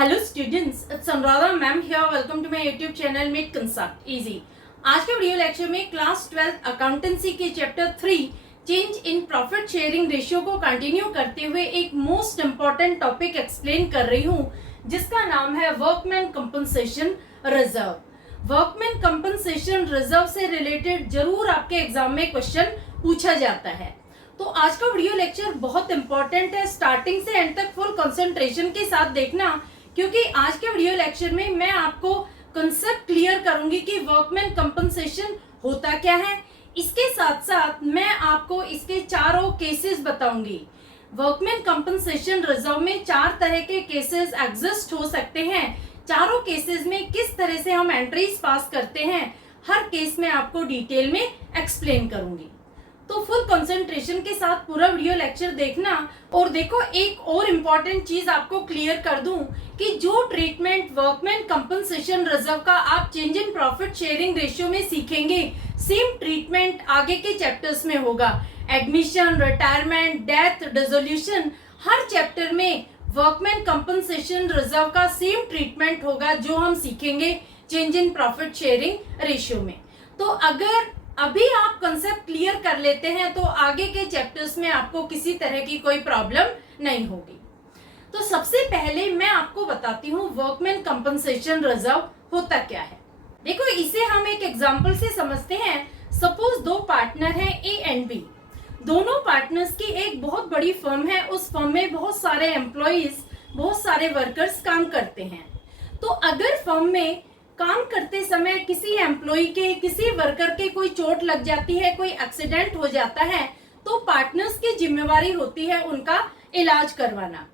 Hello students, it's Anuradha ma'am here. Welcome to my YouTube channel make concept easy. आज के video lecture में class 12 accountancy के chapter 3 change in profit sharing ratio को continue करते हुए एक मोस्ट इम्पॉर्टेंट टॉपिक एक्सप्लेन कर रही हूँ, जिसका नाम है workman compensation reserve. Workman compensation reserve से रिलेटेड जरूर आपके एग्जाम में क्वेश्चन पूछा जाता है। तो आज का वीडियो लेक्चर बहुत इंपॉर्टेंट है, स्टार्टिंग से एंड तक फुल कंसंट्रेशन के साथ देखना, क्योंकि आज के वीडियो लेक्चर में मैं आपको कंसेप्ट क्लियर करूंगी कि वर्कमैन कंपनसेशन होता क्या है। इसके साथ साथ मैं आपको इसके चारों केसेस बताऊंगी। वर्कमैन कंपनसेशन रिजर्व में 4 तरह के केसेस एग्जिस्ट हो सकते हैं। चारों केसेस में किस तरह से हम एंट्रीज पास करते हैं, हर केस में आपको डिटेल में एक्सप्लेन करूंगी। तो फुल कंसंट्रेशन के साथ पूरा वीडियो लेक्चर देखना। और देखो, एक और इम्पॉर्टेंट चीज आपको क्लियर कर दूं कि जो ट्रीटमेंट वर्कमैन कंपनसेशन रिजर्व का आप change in profit sharing ratio में सीखेंगे, सेम ट्रीटमेंट आगे के चैप्टर्स में होगा। एडमिशन, रिटायरमेंट, डेथ, डिसोल्यूशन, हर चैप्टर में वर्कमैन कंपनसेशन रिजर्व का सेम ट्रीटमेंट होगा जो हम सीखेंगे change in profit sharing ratio में। तो अगर अभी आप कंसेप्ट क्लियर कर लेते हैं तो आगे के चैप्टर्स में आपको किसी तरह की कोई प्रॉब्लम नहीं होगी। तो सबसे पहले मैं आपको बताती हूँ वर्कमैन कंपनसेशन रिजर्व होता क्या है। देखो, इसे हम एक एग्जांपल से समझते हैं। सपोज 2 पार्टनर हैं ए एंड बी। दोनों पार्टनर्स की एक बहुत बड़ी फर्म है, उस फर्म में बहुत सारे एम्प्लॉइज, बहुत सारे वर्कर्स काम करते हैं। तो अगर फर्म में काम करते समय किसी एम्प्लॉय के, किसी वर्कर के कोई चोट लग जाती है, कोई एक्सीडेंट हो जाता है, तो पार्टनर्स की जिम्मेवारी होती है उनका इलाज करवाना।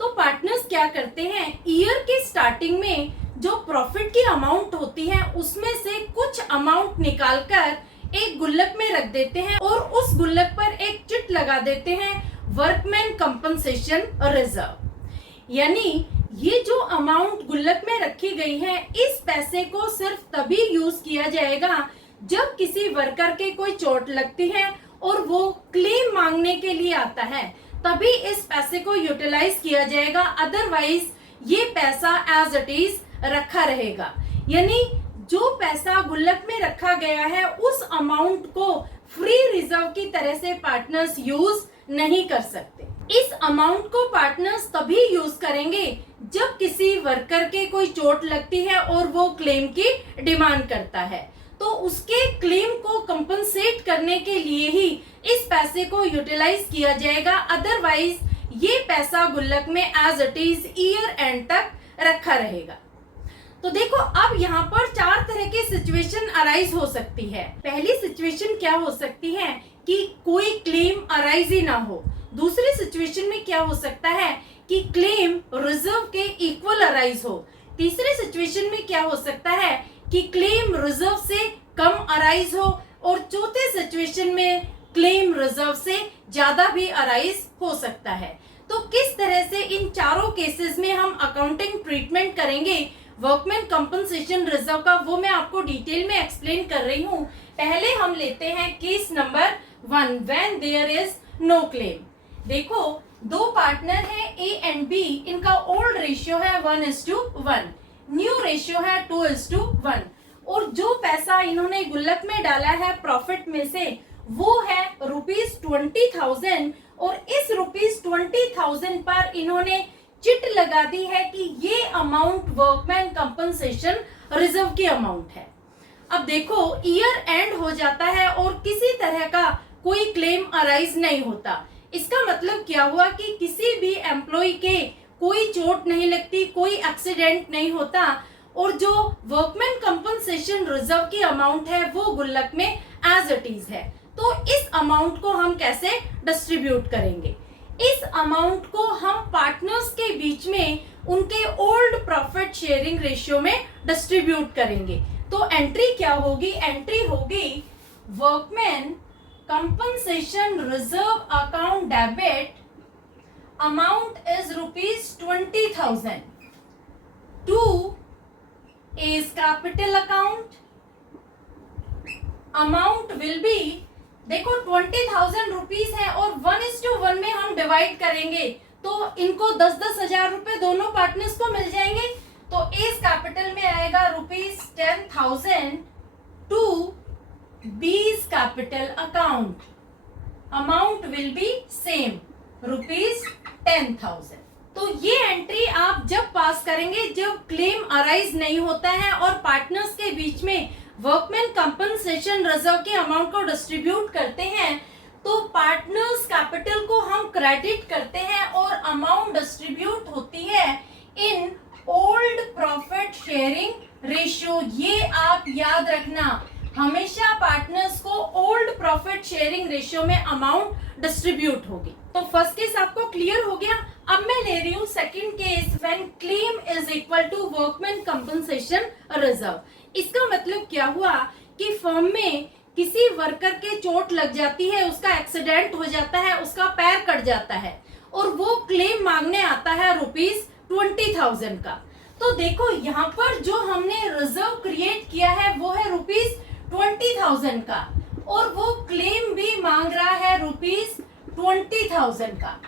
तो पार्टनर्स क्या करते हैं, ईयर के स्टार्टिंग में जो प्रॉफिट की अमाउंट होती है उसमें से कुछ अमाउंट निकालकर एक गुल्लक में रख देते हैं और उस गुल्लक पर एक चिट लगा देते हैं वर्कमैन कंपनसेशन रिजर्व। यानी ये जो अमाउंट गुल्लक में रखी गई है, इस पैसे को सिर्फ तभी यूज किया जाएगा जब किसी वर्कर के कोई चोट लगती है और वो क्लेम मांगने के लिए आता है, तभी इस पैसे को यूटिलाइज किया जाएगा। अदरवाइज ये पैसा एज इट इज रखा रहेगा। यानी जो पैसा गुल्लक में रखा गया है उस अमाउंट को फ्री रिजर्व की तरह से पार्टनर्स यूज नहीं कर सकते। इस अमाउंट को पार्टनर्स तभी यूज करेंगे जब किसी वर्कर के कोई चोट लगती है और वो क्लेम की डिमांड करता है, तो उसके क्लेम को कंपनसेट करने के लिए ही इस पैसे को यूटिलाइज किया जाएगा। अदरवाइज ये पैसा गुल्लक में as it is year end तक रखा रहेगा। तो देखो, अब यहाँ पर 4 तरह की सिचुएशन अराइज हो सकती है। पहली सिचुएशन क्या हो सकती है कि कोई क्लेम अराइज ही ना हो। दूसरी सिचुएशन में क्या हो सकता है कि क्लेम रिजर्व के इक्वल अराइज हो। तीसरी सिचुएशन में क्या हो सकता है कि क्लेम रिजर्व से कम अराइज हो। और चौथे सिचुएशन में क्लेम रिजर्व से ज्यादा भी अराइज हो सकता है। तो किस तरह से इन चारों केसेस में हम अकाउंटिंग ट्रीटमेंट करेंगे वर्कमैन कंपनसेशन रिजर्व का, वो मैं आपको डिटेल में एक्सप्लेन कर रही हूँ। पहले हम लेते हैं case number 1, when there is no claim. देखो, 2 पार्टनर है ए एंड बी। इनका ओल्ड रेशियो है 1:1, न्यू रेशियो है 2:1। और जो पैसा इन्होंने गुल्लक में डाला है प्रॉफिट में से, वो है ₹20,000। और इस ₹20,000 पर इन्होंने चिट लगा दी है कि ये अमाउंट वर्कमैन कंपनसेशन रिजर्व की अमाउंट है। अब देखो, ईयर एंड हो जाता है और किसी तरह का कोई क्लेम अराइज नहीं होता। इसका मतलब क्या हुआ कि किसी भी एम्प्लॉय के कोई चोट नहीं लगती, कोई एक्सीडेंट नहीं होता, और जो वर्कमैन कंपनसेशन रिजर्व की अमाउंट है वो गुल्लक में एज इट इज है। तो इस अमाउंट को हम कैसे डिस्ट्रीब्यूट करेंगे? इस अमाउंट को हम पार्टनर्स के बीच में उनके ओल्ड प्रॉफिट शेयरिंग रेशियो में डिस्ट्रीब्यूट करेंगे। तो एंट्री क्या होगी? एंट्री होगी workman compensation reserve account debit, amount is ₹20,000 to A's capital account. Amount will be, देखो 20,000 रुपीज है और 1:1 में हम डिवाइड करेंगे तो इनको 10,000 रुपए दोनों पार्टनर्स को मिल जाएंगे। तो एज कैपिटल में आएगा ₹10,000 to B's capital account, amount will be same ₹10,000। तो ये एंट्री आप जब पास करेंगे जब क्लेम अराइज नहीं होता है और पार्टनर्स के बीच में वर्कमैन कंपनसेशन रिजर्व के अमाउंट को डिस्ट्रीब्यूट करते हैं, तो पार्टनर्स कैपिटल को हम क्रेडिट करते हैं और अमाउंट डिस्ट्रीब्यूट होती है in old profit sharing ratio. ये आप याद रखना, हमेशा पार्टनर्स को ओल्ड प्रॉफिट शेयरिंग रेशियो में अमाउंट डिस्ट्रीब्यूट होगी। तो फर्स्ट केस आपको क्लियर हो गया। अब मैं ले रही हूँ second case, when claim is equal to workman compensation reserve. इसका मतलब क्या हुआ कि फर्म में किसी वर्कर के चोट लग जाती है, उसका एक्सीडेंट हो जाता है, उसका पैर कट जाता है और वो क्लेम मांगने आता है ₹20,000 का। तो देखो यहाँ पर जो हमने रिजर्व क्रिएट किया है वो है ₹20,000 का और वो क्लेम भी मांग रहा है ₹20,000 का।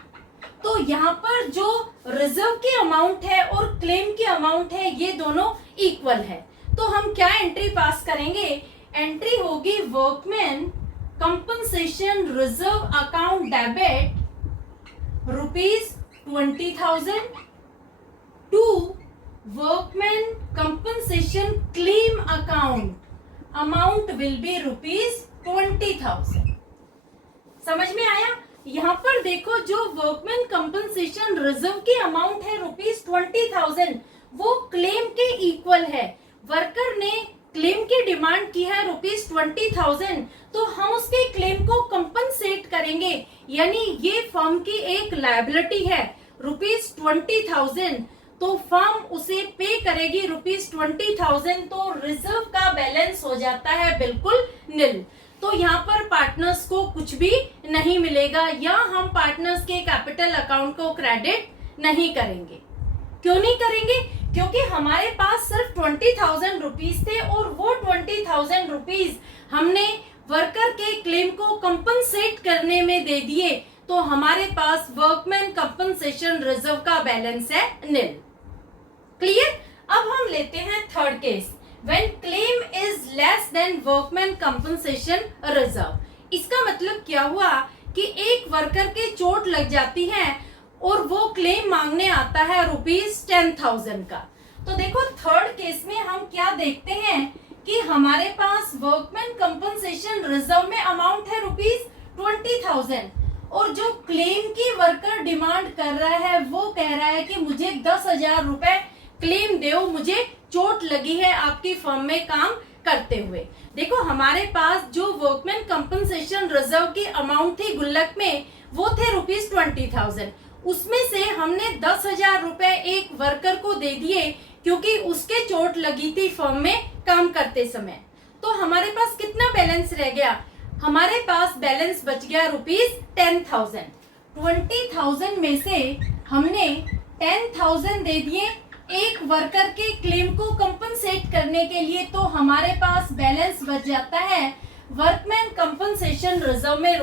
तो यहाँ पर जो रिजर्व की अमाउंट है और क्लेम की अमाउंट है ये दोनों इक्वल है। तो हम क्या एंट्री पास करेंगे? एंट्री होगी workman compensation reserve account debit ₹20,000 to workman compensation claim account, amount will be ₹20,000। समझ में आया? यहाँ पर देखो जो वर्कमैन कंपनसेशन रिजर्व की अमाउंट है ₹20,000 वो क्लेम के इक्वल है। वर्कर ने क्लेम की डिमांड की है ₹20,000, तो हम उसके क्लेम को कंपनसेट करेंगे, यानी ये फर्म की एक लायबिलिटी है ₹20,000, तो फर्म उसे पे करेगी ₹20,000, तो रिजर्व का बैलेंस हो जाता है बिल्कुल निल। तो यहाँ पर पार्टनर्स को कुछ भी नहीं मिलेगा या हम पार्टनर्स के कैपिटल अकाउंट को क्रेडिट नहीं करेंगे। क्यों नहीं करेंगे? क्योंकि हमारे पास सिर्फ ₹20,000 थे और वो ₹20,000 हमने वर्कर के क्लेम को कंपनसेट करने में दे दिए, तो हमारे पास वर्कमैन कंपनसेशन रिजर्व का बैलेंस है निल। क्लियर? अब हम लेते हैं third case, when claim is less than workman compensation reserve. इसका मतलब क्या हुआ कि एक वर्कर के चोट लग जाती है और वो क्लेम मांगने आता है ₹10,000 का। तो देखो थर्ड केस में हम क्या देखते हैं कि हमारे पास वर्कमैन कंपनसेशन रिजर्व में अमाउंट है ₹20,000 और जो क्लेम की वर्कर डिमांड कर रहा है वो कह रहा है कि मुझे 10,000 रुपए क्लेम दो, मुझे चोट लगी है आपकी फर्म में काम करते हुए। देखो हमारे पास जो वर्कमैन कंपनसेशन रिजर्व की अमाउंट थी गुल्लक में वो थे ₹20,000, उसमें से हमने 10,000 रुपए एक वर्कर को दे दिए क्योंकि उसके चोट लगी थी फर्म में काम करते समय। तो हमारे पास कितना बैलेंस रह गया? हमारे पास बैलेंस बच गया ₹10,000। 20,000 में से हमने 10,000 दे दिए एक वर्कर के क्लेम को कंपनसेट करने के लिए, तो हमारे पास बैलेंस बच जाता है वर्कमैन कंपनसेशन रिजर्व में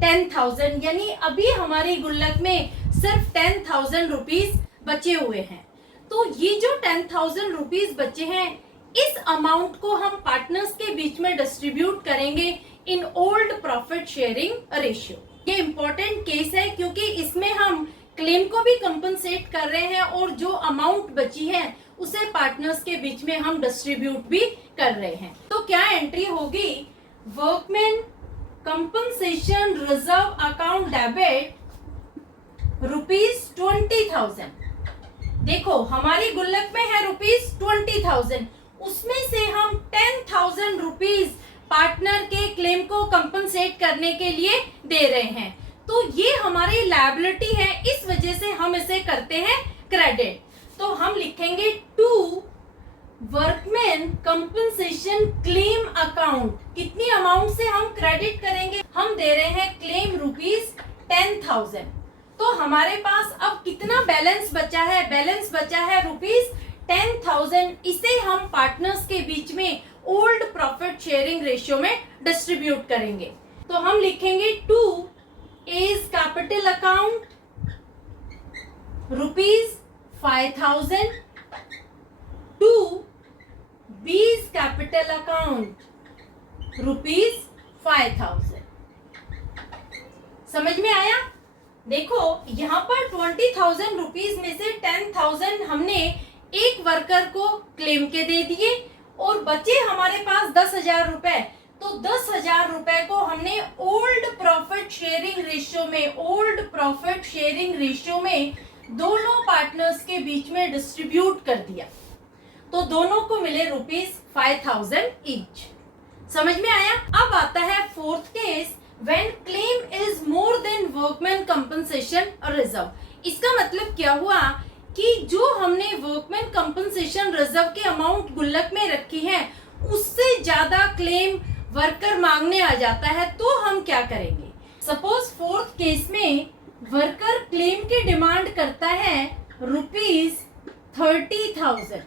₹10,000, यानी अभी हमारी गुल्लक में सिर्फ ₹10,000 बचे हुए हैं। तो ये जो ₹10,000 बचे हैं इस अमाउंट को हम पार्टनर्स के बीच में डिस्ट्रीब्यूट करेंगे in old profit sharing ratio. ये इंपॉर्टेंट केस है क्योंकि इसमें हम क्लेम को भी कंपनसेट कर रहे हैं और जो अमाउंट बची है उसे पार्टनर्स के बीच में हम डिस्ट्रीब्यूट भी कर रहे हैं। तो क्या एंट्री होगी? Workman compensation reserve account debit ₹20,000। देखो हमारी गुल्लक में है ₹20,000, उसमें से हम ₹10,000 पार्टनर के क्लेम को कंपनसेट करने के लिए दे रहे हैं, तो ये हमारी लायबिलिटी है, इस वजह से हम इसे करते हैं क्रेडिट। तो हम लिखेंगे to workman compensation claim account. कितनी अमाउंट से हम क्रेडिट करेंगे? हम दे रहे हैं क्लेम ₹10,000। तो हमारे पास अब कितना बैलेंस बचा है? बैलेंस बचा है ₹10,000। इसे हम पार्टनर्स के बीच में ओल्ड प्रॉफिट शेयरिंग रेशियो में डिस्ट्रीब्यूट करेंगे। तो हम लिखेंगे to A's capital account rupees 5,000 to B's capital account rupees 5,000। समझ में आया? देखो यहाँ पर 20,000 रुपीज में से 10,000 हमने एक वर्कर को क्लेम के दे दिए और बचे हमारे पास 10,000 रुपए। तो 10,000 रुपए को हमने ओल्ड प्रॉफिट शेयरिंग रेशियो में दोनों पार्टनर्स के बीच में डिस्ट्रीब्यूट कर दिया। तो दोनों को मिले रुपीज 5,000 ईच। समझ में आया? अब आता है fourth case, when claim is more than workman compensation reserve. इसका मतलब क्या हुआ कि जो हमने वर्कमैन कंपनसेशन रिजर्व के अमाउंट गुल्लक में रखी है उससे ज्यादा क्लेम वर्कर मांगने आ जाता है, तो हम क्या करेंगे? सपोज फोर्थ केस में वर्कर क्लेम की डिमांड करता है रुपीज 30,000।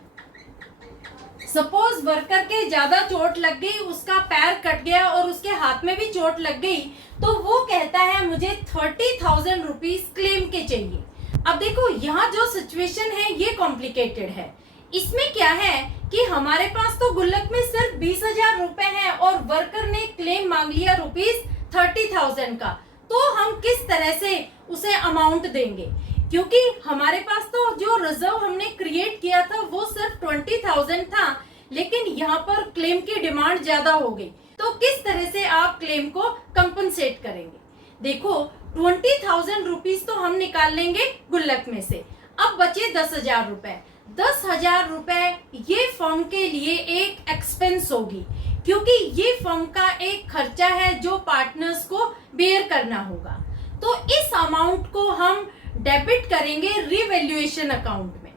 सपोज वर्कर के ज्यादा चोट लग गई, उसका पैर कट गया और उसके हाथ में भी चोट लग गई, तो वो कहता है मुझे 30,000 रुपीज क्लेम के चाहिए। अब देखो यहाँ जो सिचुएशन है ये कॉम्प्लिकेटेड है। इसमें क्या है कि हमारे पास तो गुल्लक में सिर्फ 20,000 रुपए है और वर्कर ने क्लेम मांग लिया रुपीज 30,000 का, तो हम किस तरह से उसे अमाउंट देंगे? क्योंकि हमारे पास तो जो रिजर्व हमने क्रिएट किया था वो सिर्फ 20,000 था, लेकिन यहाँ पर क्लेम की डिमांड ज्यादा हो गई, तो किस तरह से आप क्लेम को कंपनसेट करेंगे? देखो 20,000 रुपीज तो हम निकाल लेंगे गुल्लक में से, अब बचे 10,000 रुपए। 10,000 रुपए ये फर्म के लिए एक एक्सपेंस होगी, क्योंकि ये फर्म का एक खर्चा है जो पार्टनर्स को बेयर करना होगा। तो इस अमाउंट को हम डेबिट करेंगे रिवैल्यूएशन अकाउंट में,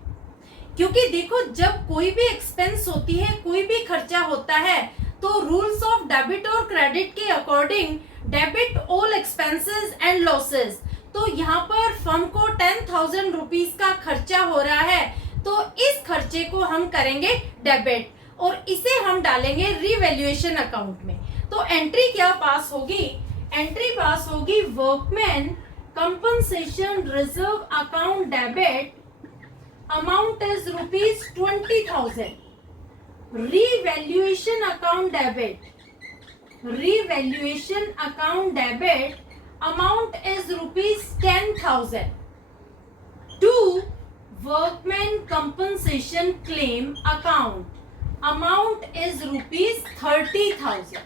क्योंकि देखो जब कोई भी एक्सपेंस होती है, कोई भी खर्चा होता है, तो रूल्स ऑफ डेबिट और क्रेडिट के according debit all expenses and losses. तो यहाँ पर फर्म को 10,000 रुपीज का खर्चा हो रहा है, तो इस खर्चे को हम करेंगे डेबिट और इसे हम डालेंगे रिवैल्यूएशन अकाउंट में। तो एंट्री क्या पास होगी? एंट्री पास होगी workman compensation reserve account debit, amount is rupees 20,000। Revaluation account debit, amount is rupees 10,000 to workman compensation claim account, amount is rupees 30,000।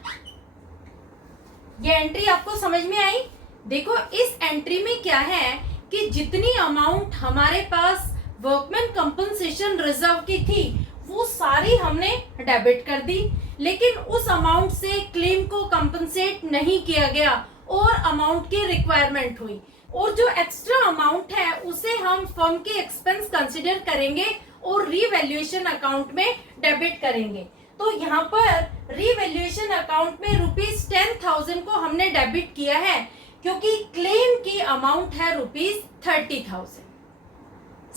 ये एंट्री आपको समझ में आई? देखो इस एंट्री में क्या है कि जितनी अमाउंट हमारे पास वर्कमैन कंपनसेशन रिजर्व की थी वो सारी हमने डेबिट कर दी, लेकिन उस अमाउंट से क्लेम को कंपनसेट नहीं किया गया और अमाउंट की रिक्वायरमेंट हुई, और जो एक्स्ट्रा अमाउंट है उसे हम फर्म के एक्सपेंस कंसिडर करेंगे और रिवैल्यूएशन अकाउंट में डेबिट करेंगे। तो यहाँ पर रिवैल्यूएशन अकाउंट में रुपीज 10,000 को हमने डेबिट किया है, क्योंकि क्लेम की अमाउंट है रुपीज 30,000।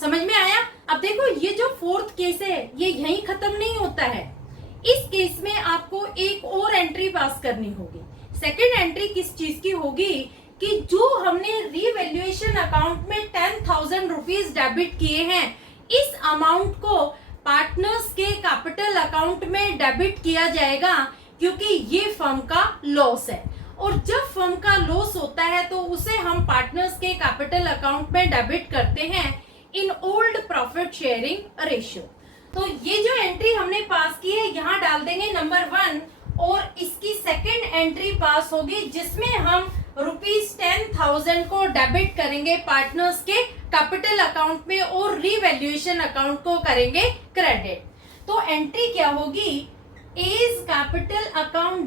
समझ में आया? अब देखो ये जो फोर्थ केस है ये यहीं खत्म नहीं होता है। इस केस में आपको एक और एंट्री पास करनी होगी। सेकंड एंट्री किस चीज की होगी कि जो हमने रिवैल्यूएशन अकाउंट में 10,000 रुपीज डेबिट किए हैं, इस अमाउंट को पार्टनर्स के कैपिटल अकाउंट में डेबिट किया जाएगा, क्योंकि ये फर्म का लॉस है, और जब फर्म का लॉस होता है तो उसे हम पार्टनर्स के कैपिटल अकाउंट में डेबिट करते हैं in old profit sharing ratio. तो ये जो एंट्री हमने पास की है यहाँ डाल देंगे नंबर 1, और इसकी सेकंड एंट्री पास होगी जिसमें हम रुपीज 10,000 को डेबिट करेंगे पार्टनर्स के कैपिटल अकाउंट में और रिवैल्यूएशन अकाउंट को करेंगे क्रेडिट। तो एंट्री क्या होगी? Is capital account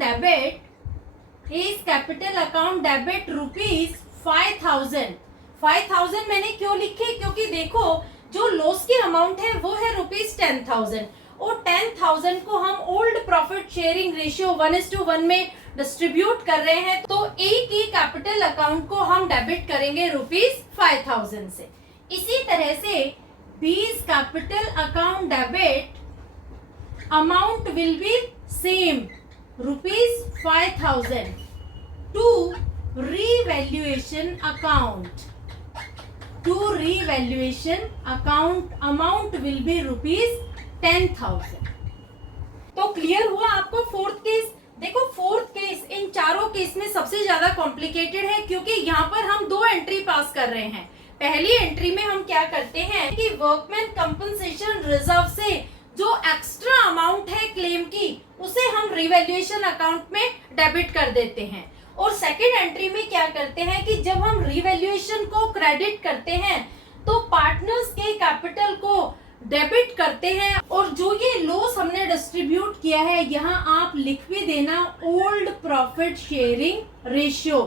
debit rupees 5,000। 5,000 मैंने क्यों लिखे? क्योंकि देखो जो लॉस की अमाउंट है वो है रुपीज 10,000 और 10,000 को हम ओल्ड प्रॉफिट शेयरिंग रेशियो 1:1 में डिस्ट्रीब्यूट कर रहे हैं, तो एक ही कैपिटल अकाउंट को हम डेबिट करेंगे रुपीज 5,000 से। इसी तरह से B's capital account debit amount will be same rupees 5,000 to revaluation account to revaluation amount will be ₹10,000। तो क्लियर हुआ आपको फोर्थ केस। देखो फोर्थ केस इन चारों केस में सबसे ज्यादा कॉम्प्लिकेटेड है, क्योंकि यहाँ पर हम 2 एंट्री पास कर रहे हैं। पहली एंट्री में हम क्या करते हैं कि वर्कमैन कंपनसेशन रिजर्व से जो एक्स्ट्रा अमाउंट है क्लेम की, उसे हम रिवैल्यूएशन अकाउंट में डेबिट कर देते हैं। और सेकेंड एंट्री में क्या करते हैं कि जब हम रिवैल्यूएशन को क्रेडिट करते हैं तो पार्टनर्स के कैपिटल को डेबिट करते हैं, और जो ये लॉस हमने डिस्ट्रीब्यूट किया है यहाँ आप लिख भी देना ओल्ड प्रॉफिट शेयरिंग रेशियो।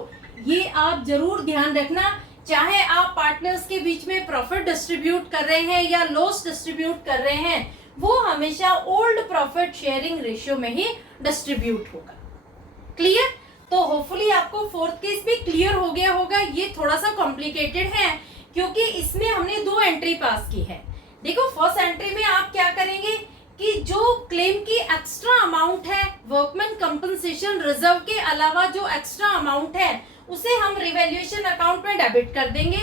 ये आप जरूर ध्यान रखना, चाहे आप पार्टनर्स के बीच में प्रॉफिट डिस्ट्रीब्यूट कर रहे हैं या लॉस डिस्ट्रीब्यूट कर रहे हैं, वो हमेशा ओल्ड प्रॉफिट शेयरिंग रेशियो में ही डिस्ट्रीब्यूट होगा। क्लियर? तो होपफुली आपको फोर्थ केस भी क्लियर हो गया होगा। ये थोड़ा सा कॉम्प्लिकेटेड है क्योंकि इसमें हमने 2 एंट्री पास की है। देखो फर्स्ट एंट्री में आप क्या करेंगे कि जो क्लेम की एक्स्ट्रा अमाउंट है वर्कमैन कंपनसेशन रिजर्व के अलावा जो एक्स्ट्रा अमाउंट है उसे हम रिवैल्यूएशन अकाउंट में डेबिट कर देंगे,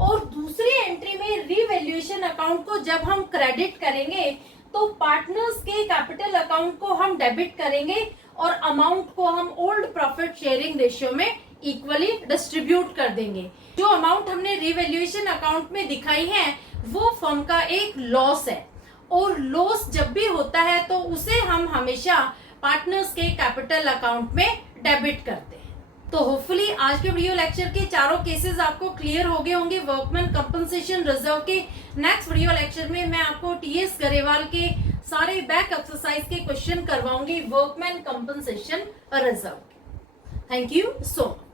और दूसरी एंट्री में रिवैल्यूएशन अकाउंट को जब हम क्रेडिट करेंगे तो पार्टनर्स के कैपिटल अकाउंट को हम डेबिट करेंगे और अमाउंट को हम ओल्ड प्रॉफिट शेयरिंग रेशियो में इक्वली डिस्ट्रीब्यूट कर देंगे। जो अमाउंट हमने रिवैल्यूएशन अकाउंट में दिखाई है वो फर्म का एक लॉस है, और लॉस जब भी होता है तो उसे हम हमेशा पार्टनर्स के कैपिटल अकाउंट में डेबिट करते हैं। तो होपफुली आज के वीडियो लेक्चर के चारों केसेस आपको क्लियर हो गए होंगे वर्कमैन कंपनसेशन रिजर्व के। नेक्स्ट वीडियो लेक्चर में मैं आपको टीएस गरेवाल के सारे बैक एक्सरसाइज के क्वेश्चन करवाऊंगी workman compensation reserve. Thank you so much.